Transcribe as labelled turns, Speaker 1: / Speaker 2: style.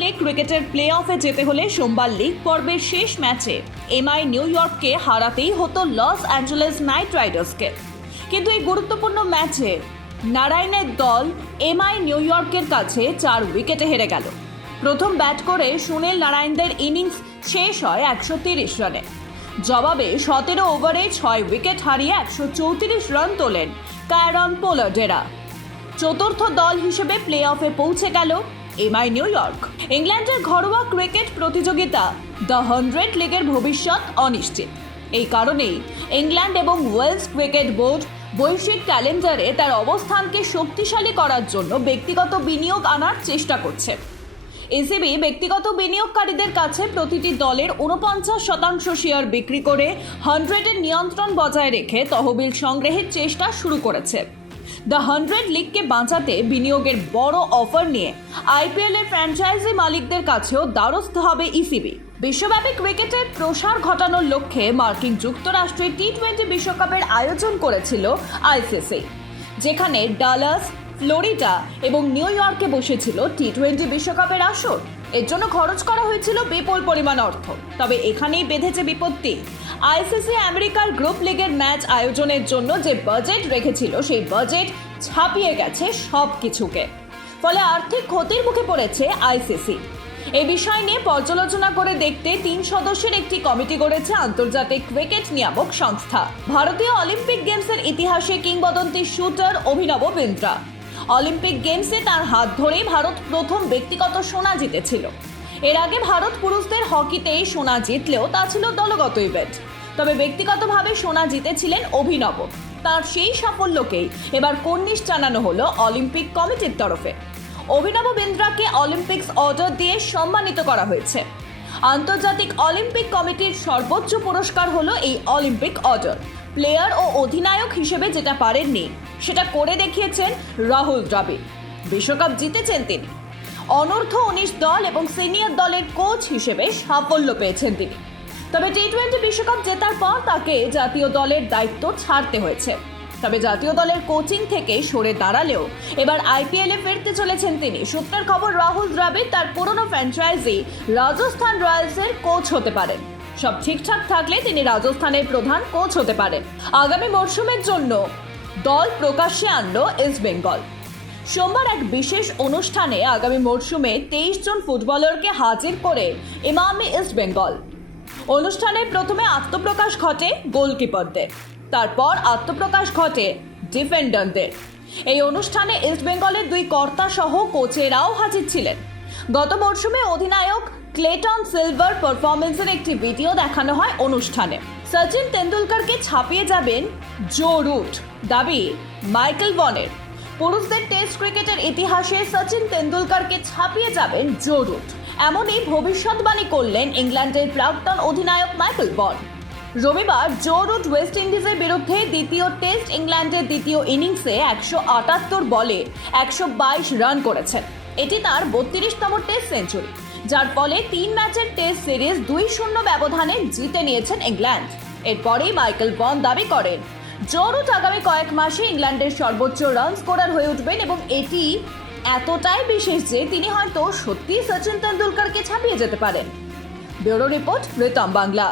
Speaker 1: ক্রিকেটের প্লে অফে যেতে হলে সোমবার লিগ পর্বের শেষ ম্যাচে এমআই নিউ ইয়র্ককে হারাতেই হতো লস অ্যাঞ্জেলেস নাইট রাইডার্সকে। কিন্তু এই গুরুত্বপূর্ণ ম্যাচে নারায়ণের দল এমআই নিউ ইয়র্কের কাছে চার উইকেটে হেরে গেল। প্রথম ব্যাট করে সুনীল নারায়ণদের ইনিংস শেষ হয় একশো তিরিশ রানে। জবাবে সতেরো ওভারে ছয় উইকেট হারিয়ে একশো চৌত্রিশ রান তোলেন কায়রন পোলার্ডেরা। চতুর্থ দল হিসেবে প্লে অফে পৌঁছে গেল এমআই নিউ ইয়র্ক। ইংল্যান্ডের ঘরোয়া ক্রিকেট প্রতিযোগিতা দ্য হান্ড্রেড লিগের ভবিষ্যৎ অনিশ্চিত। এই কারণেই ইংল্যান্ড এবং ওয়েলস ক্রিকেট বোর্ড বৈশ্বিক ক্যালেন্ডারে তার অবস্থানকে শক্তিশালী করার জন্য ব্যক্তিগত বিনিয়োগ আনার চেষ্টা করছে। এসিবি ব্যক্তিগত বিনিয়োগকারীদের কাছে প্রতিটি দলের উনপঞ্চাশ শতাংশ শেয়ার বিক্রি করে হান্ড্রেডের নিয়ন্ত্রণ বজায় রেখে তহবিল সংগ্রহের চেষ্টা শুরু করেছে। দ্য হান্ড্রেড লিগকে বাঁচাতে বিনিয়োগের বড় অফার নিয়ে আইপিএল এর ফ্র্যাঞ্চাইজি মালিকদের কাছেও দ্বারস্থ হবে ইসিবি। বিশ্বব্যাপী ক্রিকেটের প্রসার ঘটানোর লক্ষ্যে মার্কিন যুক্তরাষ্ট্রে টি টোয়েন্টি বিশ্বকাপের আয়োজন করেছিল আইসিসি, যেখানে ডালাস, ফ্লোরিডা এবং নিউ ইয়র্কে বসেছিল টি টোয়েন্টি বিশ্বকাপের আসর। এর জন্য খরচ করা হয়েছিল বিপুল পরিমাণ অর্থ। তবে এখানেই বেঁধেছে বিপত্তি। আইসিসি আমেরিকার গ্রুপ লিগের ম্যাচ আয়োজনের জন্য যে বাজেট রেখেছিল, সেই বাজেট ছাপিয়ে গেছে সব কিছুকে ফলে আর্থিক ক্ষতির মুখে পড়েছে আইসিসি। এ বিষয় নিয়ে পর্যালোচনা করে দেখতে তিন সদস্যের একটি কমিটি গড়েছে আন্তর্জাতিক ক্রিকেট নিয়ামক সংস্থা। ভারতীয় অলিম্পিক গেমসের ইতিহাসে কিংবদন্তি শুটার অভিনব বিন্দ্রা। অলিম্পিক গেমসে তার হাত ধরেই ভারত প্রথম ব্যক্তিগত সোনা জিতেছিল। এর আগে ভারত পুরুষদের হকিতেই সোনা জিতলেও তা ছিল দলগত ইভেন্ট। তবে ব্যক্তিগতভাবে সোনা জিতেছিলেন অভিনব। তার সেই সাফল্যকেই এবার কর্নিশ জানানো হলো অলিম্পিক কমিটির তরফে। অভিনব বিন্দ্রাকে অলিম্পিক্স অর্ডার দিয়ে সম্মানিত করা হয়েছে। আন্তর্জাতিক অলিম্পিক কমিটির সর্বোচ্চ পুরস্কার হলো এই অলিম্পিক অর্ডার প্লেয়ার ও অধিনায়ক হিসেবে যেটা পারেননি, সেটা করে দেখিয়েছেন রাহুল দ্রাবিড়। বিশ্বকাপ জিতেছেন তিনি। অনূর্ধ্ব উনিশ দল এবং সিনিয়র দলের কোচ হিসেবে সাফল্য পেয়েছেন তিনি। তবে টি টোয়েন্টি বিশ্বকাপ জেতার পর তাকে জাতীয় দলের দায়িত্ব ছাড়তে হয়েছে। তবে জাতীয় দলের কোচিং থেকে সরে দাঁড়ালেও এবার আইপিএলে ফিরতে চলেছেন তিনি। সূত্রের খবর, রাহুল দ্রাবিড় তার পুরনো ফ্র্যাঞ্চাইজি রাজস্থান রয়্যালসের কোচ হতে পারেন। সব ঠিকঠাক থাকলে তিনি রাজস্থানের প্রধান কোচ হতে পারেন। আগামী মরশুমের জন্য দল প্রকাশ্যে আনল ইস্ট বেঙ্গল সোমবার এক বিশেষ অনুষ্ঠানে আগামী মরশুমে তেইশ জন ফুটবলারকে হাজির করে ইমামি ইস্ট বেঙ্গল অনুষ্ঠানে প্রথমে আত্মপ্রকাশ ঘটে গোলকিপারদের, তারপর আত্মপ্রকাশ ঘটে ডিফেন্ডারদের। এই অনুষ্ঠানে ইস্ট বেঙ্গলের দুই কর্তা সহ কোচেরাও হাজির ছিলেন। গত মরশুমে অধিনায়ক ক্লেটন সিলভার পারফরমেন্সের একটি ভিডিও দেখানো হয় অনুষ্ঠানে। সচিন তেন্ডুলকরকে ছাপিয়ে যাবেন জো রুট, দাবি মাইকেল বনের পুরুষদের টেস্ট ক্রিকেটের ইতিহাসে সচিন তেন্ডুলকরকে ছাপিয়ে যাবেন জো রুট এমনই ভবিষ্যৎবাণী করলেন ইংল্যান্ডের প্রাক্তন অধিনায়ক মাইকেল বন রবিবার জো রুট ওয়েস্ট ইন্ডিজের বিরুদ্ধে দ্বিতীয় টেস্ট ইংল্যান্ডের দ্বিতীয় ইনিংসে একশো আটাত্তর বলে একশো বাইশ রান করেছেন। এটি তার বত্রিশতম টেস্ট সেঞ্চুরি যার ফলে তিন ম্যাচের টেস্ট সিরিজ দুই শূন্য ব্যবধানে জিতে নিয়েছেন ইংল্যান্ড। এরপরেই মাইকেল বন দাবি করেন জো রুট আগামী কয়েক মাসে ইংল্যান্ডের সর্বোচ্চ রান স্কোরার হয়ে উঠবেন এবং এটি এতটাই বিশেষ যে তিনি হয়তো সত্যি সচিন তেন্ডুলকারকে ছাপিয়ে যেতে পারেন। Bureau report Ritam Bangla.